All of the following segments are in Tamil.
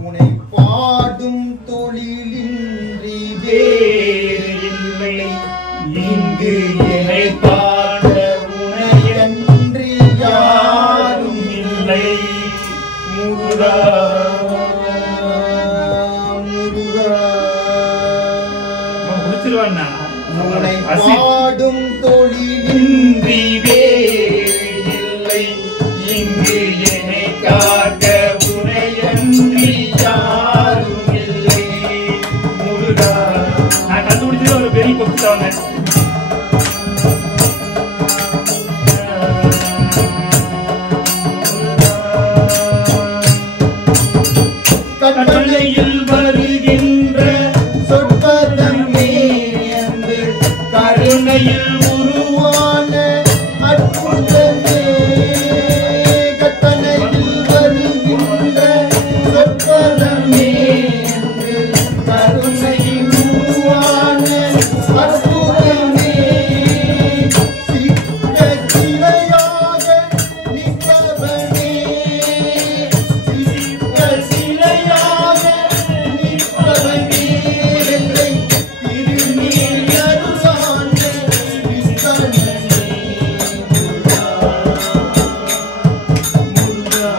உனை பாடும் தொழிலின்றி வேறு இல்லை இங்கு என்னை பாட உனையன்றி யாரும் இல்லை முருகா உனை பாடும் தொழிலின்றி வேறில்லை இங்கு என்னை காக்க உனையன்றி யாரும் இல்லை முருகா. நான் கண்டுபிடிச்சது ஒரு பெரிய பொக்குத்தாங்க. கட்டளையில் வருகின்ற சொற்பதமே என்று கருணையில் உருவான அற்புதமே. கட்டளையில் வருகின்ற சொற்பதமே என்று கருணையில் உருவான அற்புதமே. சிக்க சிலையாக நிற்பவனே சிக்க சிலையாக நிற்பவனே என்னை திருநீர் அருளான விஸ்வனே முருகா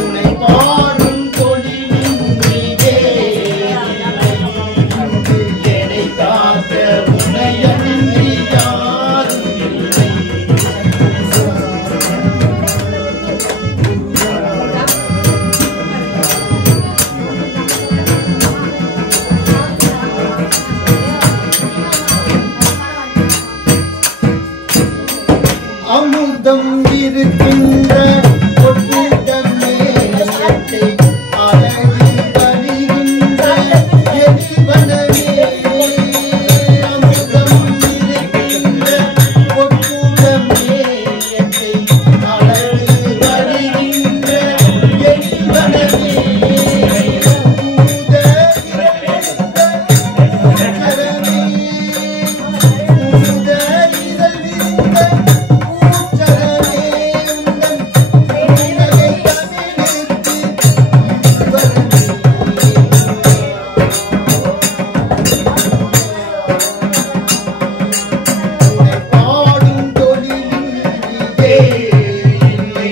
உனை பாடும் தொழிலின்றி வேறில்லை இங்கு என்னை காக்க உனையன்றி யாரும் இல்லை. அமுதம் இருக்கின்ற பொட்டுடமே என்னை அழகி வருகின்ற எரிவனமே. அமுதம் இருக்கின்ற பொட்டுடமே என்னை அழகி வருகின்ற எரிவனமே. பாடும் தொழிலின்றி வேறில்லை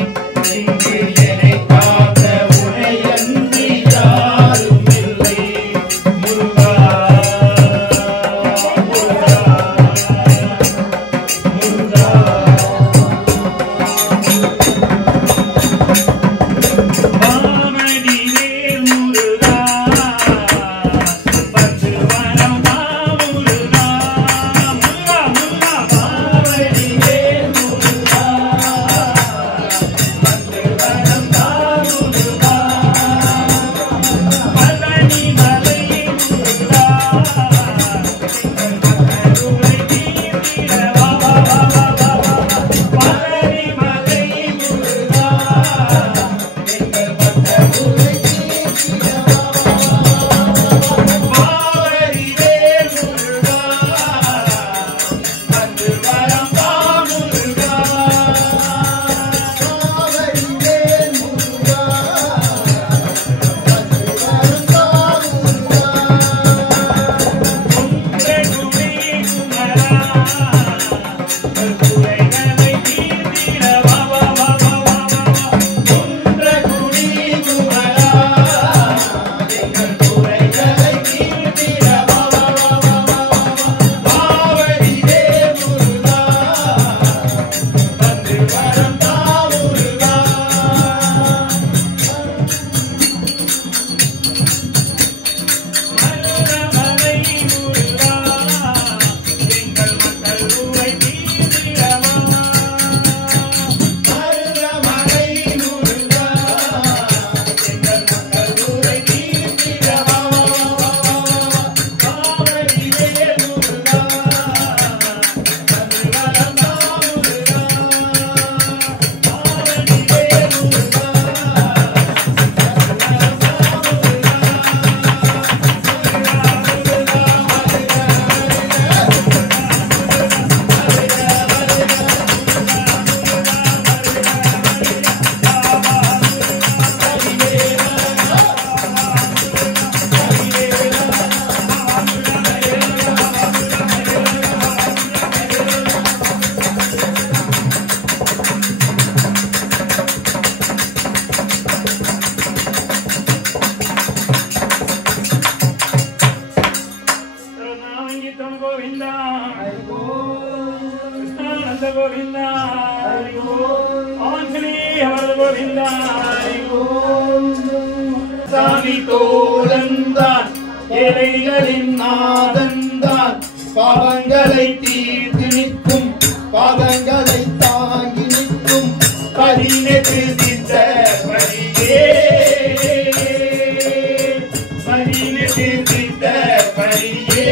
இங்கு என்னை காக்க உனையன்றி யாரும் இல்லை முருகா முருகா முருகா. மாமணிவே முருகா பத்து வரம் முருகா முருகா முருகா. மாமணிவே முருகா பத்து வரம் முருகா பழனி மலை முருகா கருணை தீர்த்திட வா வா வா வா வா வா. பழனி மலை முருகா எங்கள் பக்தர்களை தீர்த்திட வா வா வா வா வா. மாமணிவே முருகா பத்து வரம் முருகா மாமணிவே முருகா எங்கள் மக்கள் உரை தீர்த்திட வா அனந்த கோவிந்தா ஆஞ்சலி அமர்ந்த கோவிந்தா சாமி தோழந்தான் ஏழைகளின் நாதந்தான் பாவங்களை தீர்த்து நிற்கும் பாதங்களை தாங்கி நிற்கும் பதினெட்டு சித்த பரியே பதினெட்டு சித்த பரியே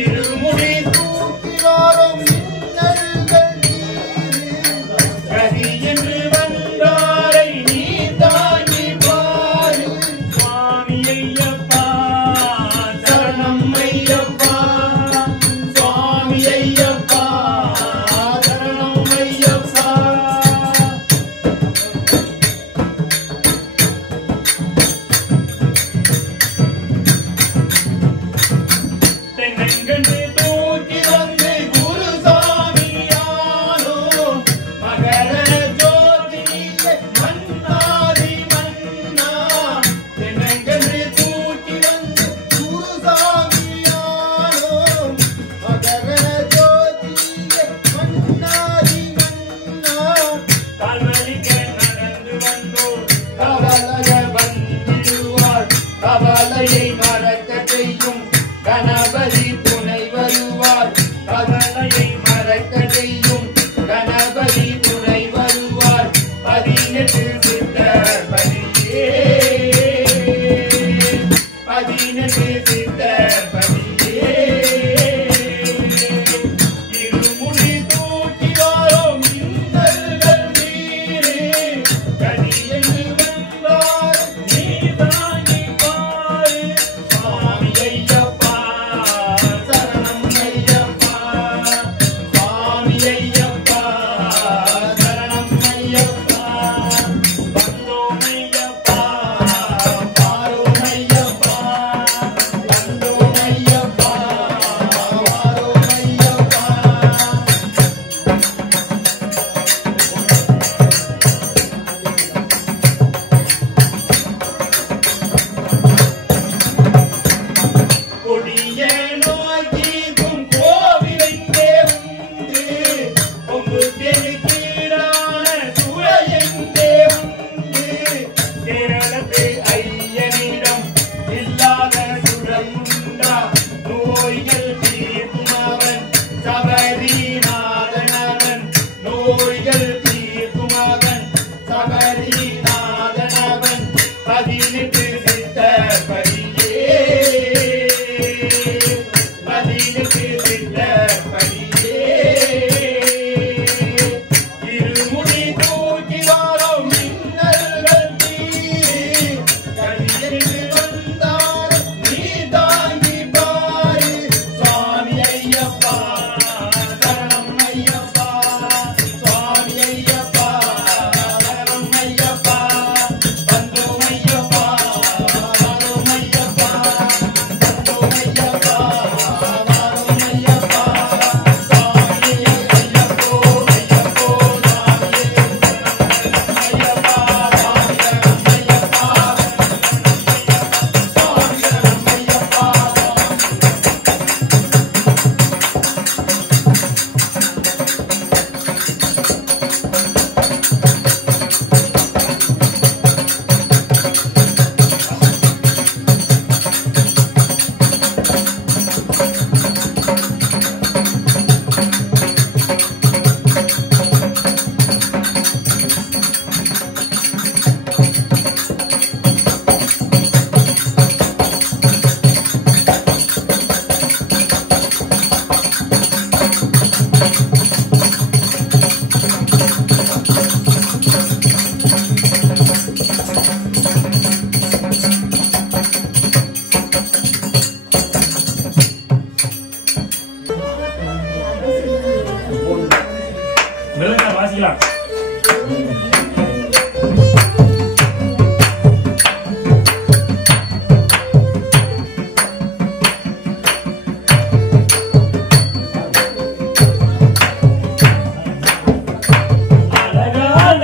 இருமுடி தூக்கி வாரும் மின்னல்கள் கதி என்று வந்தாரை நீ தாங்கி பாரு சுவாமி ஐயப்பா சரணம் ஐயப்பா சுவாமி ஐயப்பா சரணம் ஐயப்பா தென்னங்கன்று தூக்கி வந்து குருசாமியானோ மகர ஜோதியிலே மன்னாதி மன்னா தென்னங்கன்று தூக்கி வந்து குருசாமியானோ மகர ஜோதியிலே மன்னாதி மன்னா கால்வலிக்க நடந்து வந்தோர் கவலைய வந்திடுவார் கவலையை மறக்க செய்யும் கணபதி துணை வருவார் கவலையை மறக்க செய்யும் கணபதி துணை வருவார் பதினெட்டு சித்த பரியே பதினெட்டு சித்த பரியே இருமுடி தூக்கி வாரும் மின்னல்கள் நீரே கதி என்று வந்தார் நீ தாங்கி பாரு சுவாமி ஐயப்பா சரணம் ஐயப்பா சுவாமி ஐயப்பா சரணம் ஐயப்பா வந்தோம் ஐயப்பா பாரோம் ஐயப்பா வந்தோம் ஐயப்பா பாரோம் ஐயப்பா கொடிய நோய் தீர்க்கும் கோவிலெங்கே உண்டு பொங்கு தெருக்கீடான சுவையெங்கே உண்டு கேரளத்து ஐயனிடம் இல்லாத சுரம் உண்டா நோய்கள் தீர்க்கும் அவன் சபரிநாதன் அவன் நோய்கள் தீர்க்கும் அவன் சபரிநாதன் அவன் பதினெட்டு சித்த பரியே பதினெட்டு சித்த பரியே இருமுடி தூக்கி வாரும் மின்னல்கள் நீரே கதி என்று வந்தார் நீ தாங்கி பாரு சுவாமி ஐயப்பா சரணம் ஐயப்பா சுவாமி ஐயப்பா சரணம் ஐயப்பா வந்தோம் ஐயப்பா வாரோம் ஐயப்பா வந்தோம் ஐயப்பா வாரோம் ஐயப்பா சுவாமி ஐயப்போ ஐயப்போ சுவாமி ஐயப்பா சுவாமி ஐயப்பா மிருதங்க வாசிக்கலாம். அழகான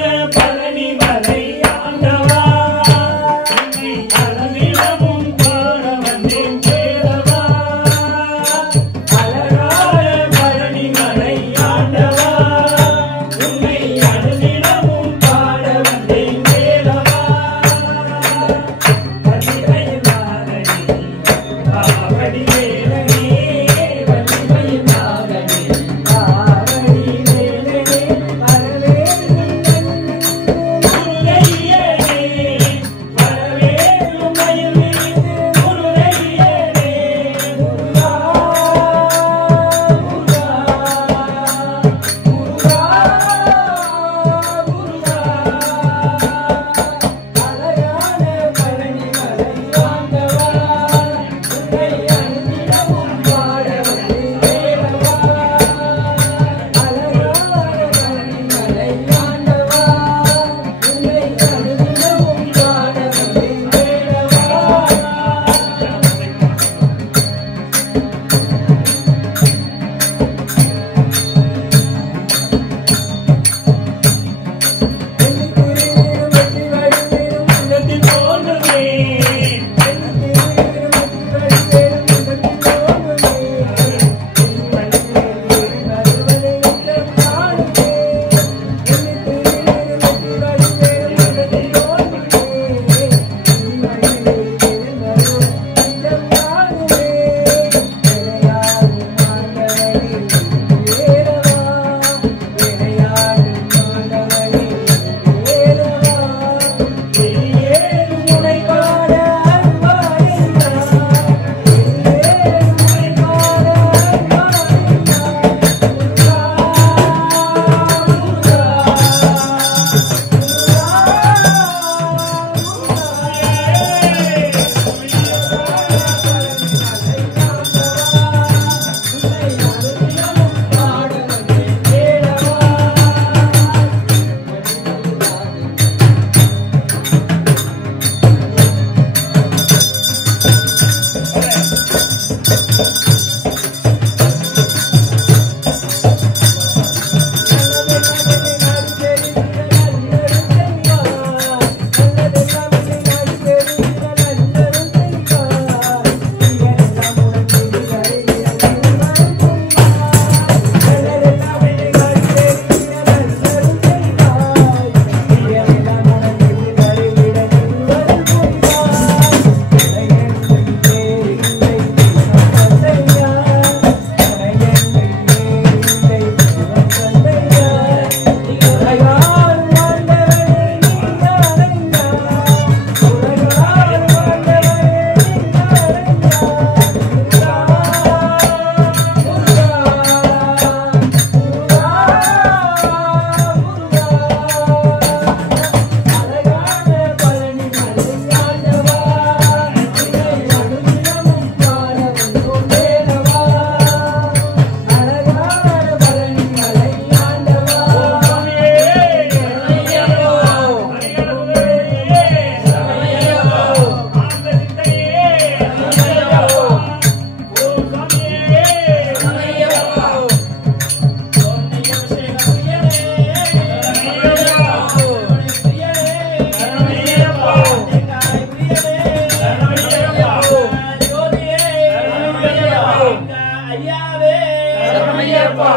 சரணமையப்பா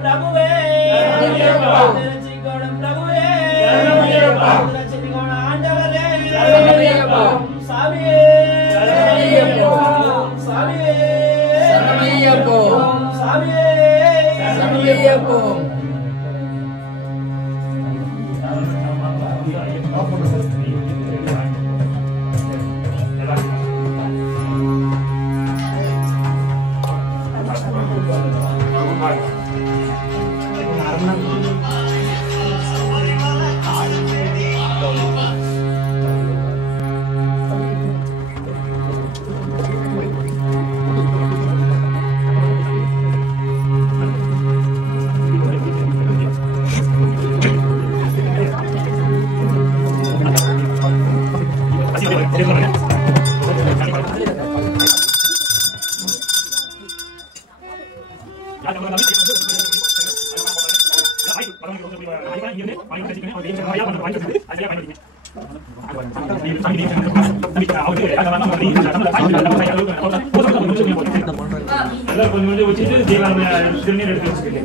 பிரபுவே சரணமையப்பா திருச்சிக்கோணம் பிரபுவே சரணமையப்பா திருச்சிக்கோண ஆண்டவரே சரணமையப்பா சாமியே சரணமையப்பா சாமியே சரணமையப்பா சாமியே சரணமையப்பா கொஞ்சம் வச்சுட்டு திருநீர் எடுத்து வச்சுக்கிட்டு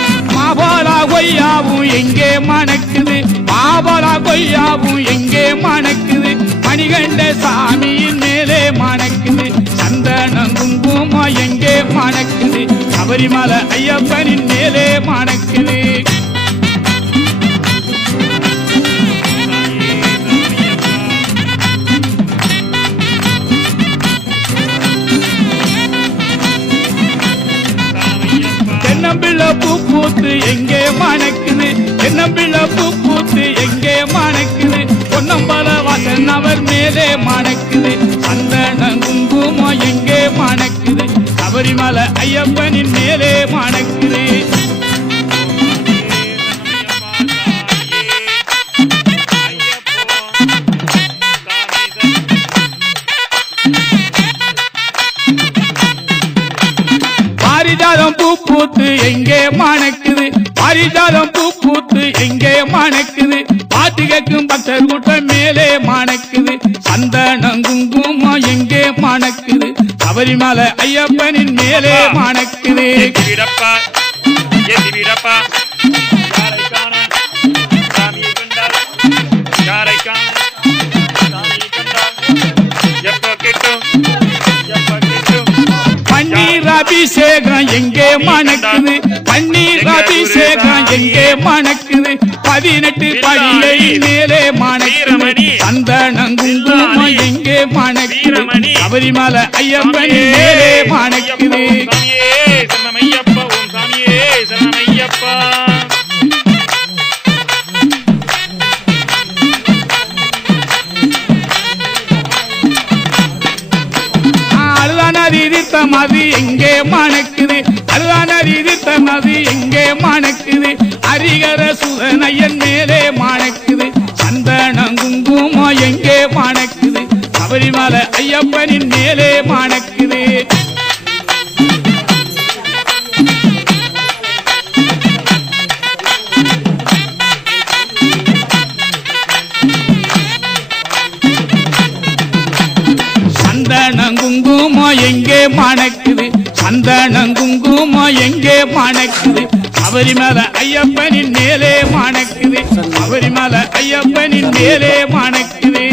கொய்யாவும் எங்கே மணக்குது மாபலா கொய்யாவும் எங்கே மணக்குது மணிகண்ட சாமியின் மேலே மணக்குது சந்தனம் குங்குமம் எங்கே மணக்குது சபரிமலை ஐயப்பனின் மேலே மணக்குது தென்னம்பிள்ளை பூ பூத்து எங்கே மணக்குது தென்னம்பிள்ளை பூ பூத்து எங்கே மணக்குது பொன்னம்பல வாசன் அவர் மேலே மணக்குது சந்தன குங்குமம் எங்கே மணக்குது சபரிமலை ஐயப்பனின் மேலே மணக்குது பாரிஜாதம் பூ பூத்து எங்கே மணக்குது பாரிஜாதம் பூ பூத்து எங்கே மணக்குது பாட்டு கேட்கும் பக்தர் கூட்டம் மேலே மணக்குது சந்தனம் குங்குமம் எங்கே மணக்குது சபரிமலை ஐயப்பனின் மேலே மணக்குது பன்னீர் அபிஷேகம் எங்கே மணக்குது பன்னீர் அபிஷேகம் எங்கே மணக்குது 18 படியை மேலே மணக்குது சந்தனம் குங்குமம் எங்கே மணக்குது சபரிமலை ஐயப்பனின் மேலே மணக்குது சரணமையப்பா ஓம் சாமியே சரணமையப்பா மது எங்கே மணக்குது அருளான மது எங்கே மணக்குது அரிகர சுதனையன் மேலே மணக்குது சந்தனம் குங்குமம் எங்கே மணக்குது சபரிமலை ஐயப்பனின் மேலே மணக்குது சந்தனம் குங்குமம் எங்கே மணக்குது சந்தனம் குங்குமம் எங்கே மணக்குது சபரிமலை ஐயப்பனின் மேலே மணக்குது சபரிமலை ஐயப்பனின் மேலே மணக்குது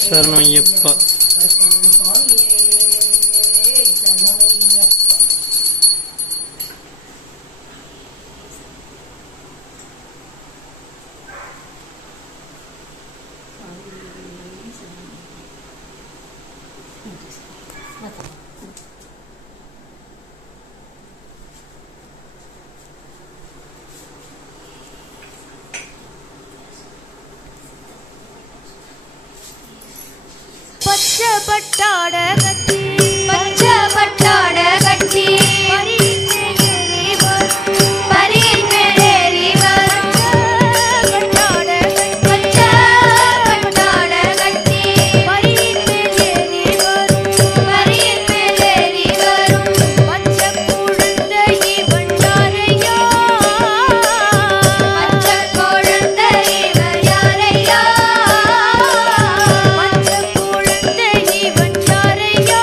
சரணமையப்பா பட்டாட கட்டி பச்சை பட்டாட கட்டி பரியின் மேலேறி வரும் பட்டாட பச்சை பட்டாட கட்டி பரியின் மேலேறி வரும் பரியின் மேலேறி வரும் பச்சை குழந்தை இவன் யாரையா பச்சை குழந்தை இவன் யாரையா பச்சை குழந்தை இவன் யாரையா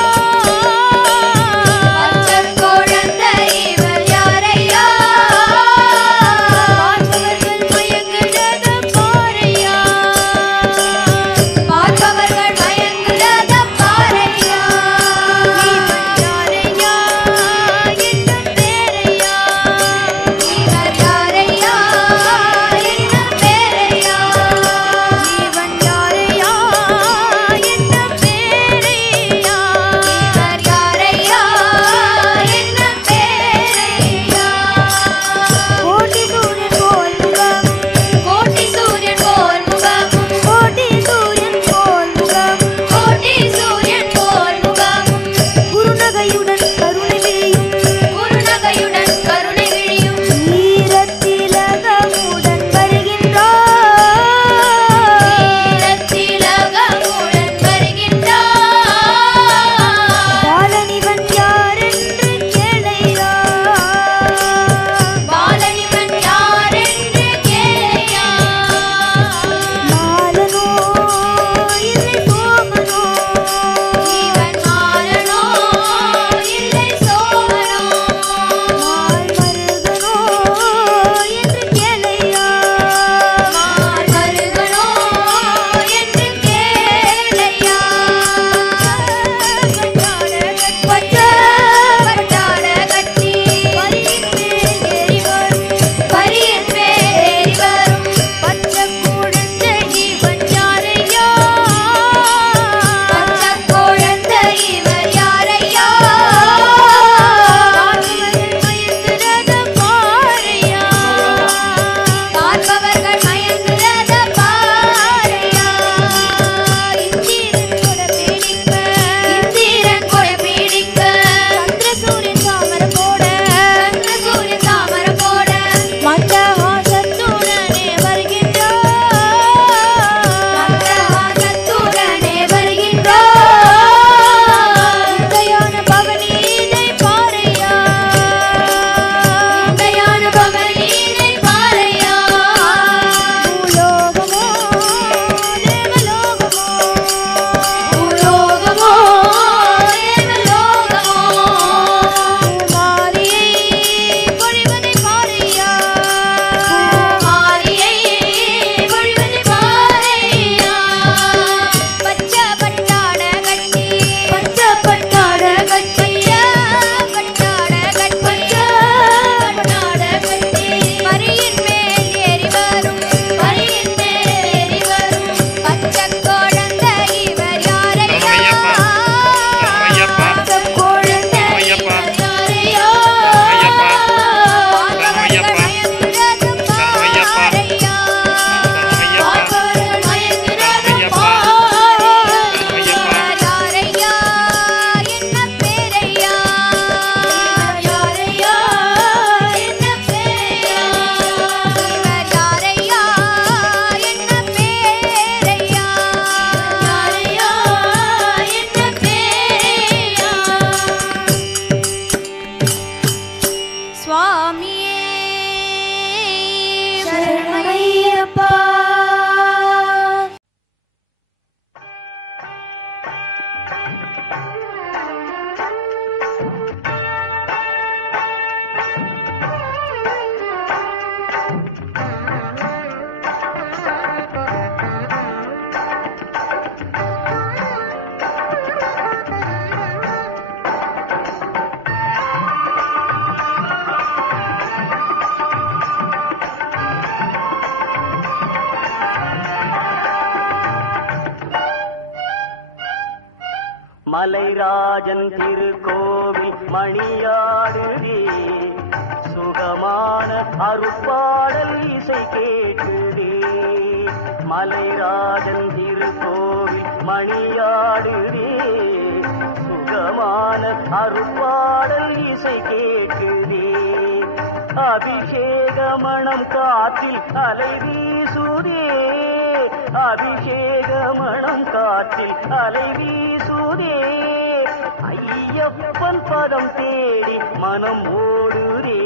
மலைராஜன் திருக்கோவில் மணியாடுதே, சுகமான அருட்பாடல் இசை கேட்டுதே. மலைராஜன் திருக்கோவில் மணியாடுதே, சுகமான அருட்பாடல் இசை கேட்டுதே. அபிஷேக மணம் காற்றில் அலை வீசுதே, அபிஷேக மணம் காற்றில் அலை வீசுதே. ஐயப்பன் பதம் தேடி மனம் ஓடுதே,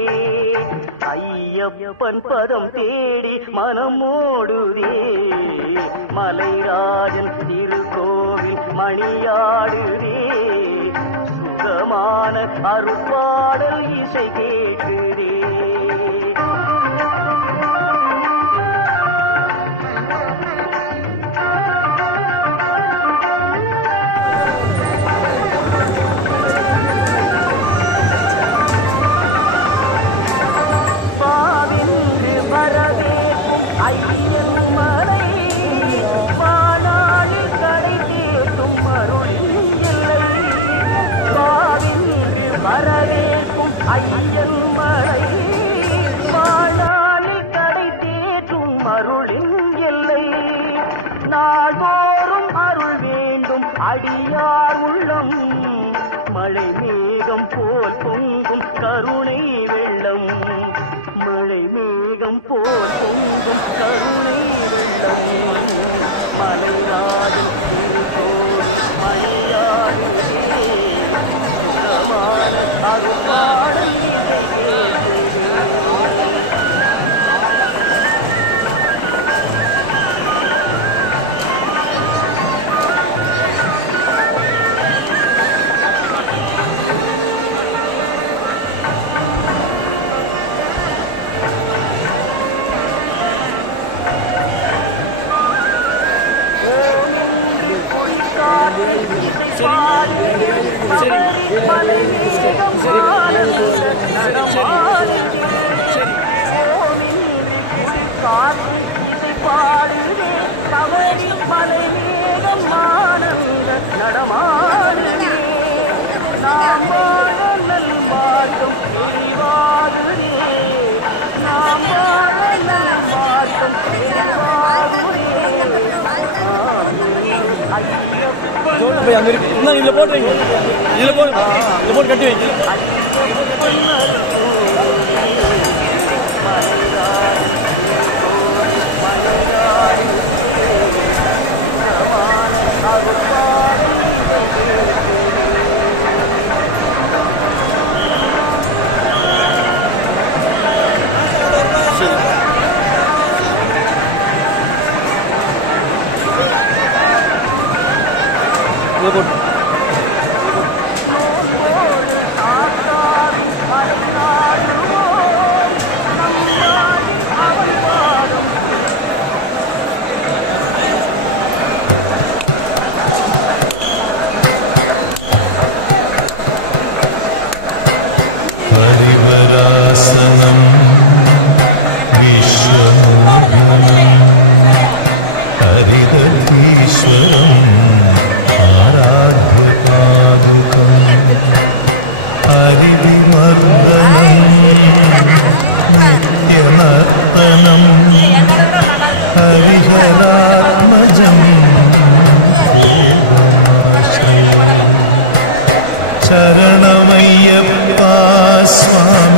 ஐயப்பன் பதம் தேடி மனம் ஓடுதே. மலைராஜன் திருக்கோவில் மணியாடுதே, சுகமான அருட்பாடல் இசை கேட்டுதே. நாள்தோறும் அருள் வேண்டும் அடியார் உள்ளம், மழை மேகம் போல் பொங்கும் கருணை வெள்ளம், மழை மேகம் போல் பொங்கும் கருணை வெள்ளம். மலைராஜன் திருக்கோவில் மணியாடுதே, சுகமான அருள்பாடல் இசை கேட்டுதே. அங்க இருக்கு, இதுல போட்டுறீங்க, இதுல போட்டு கட்டி வைங்க. शरणमय्यप्पा स्वामी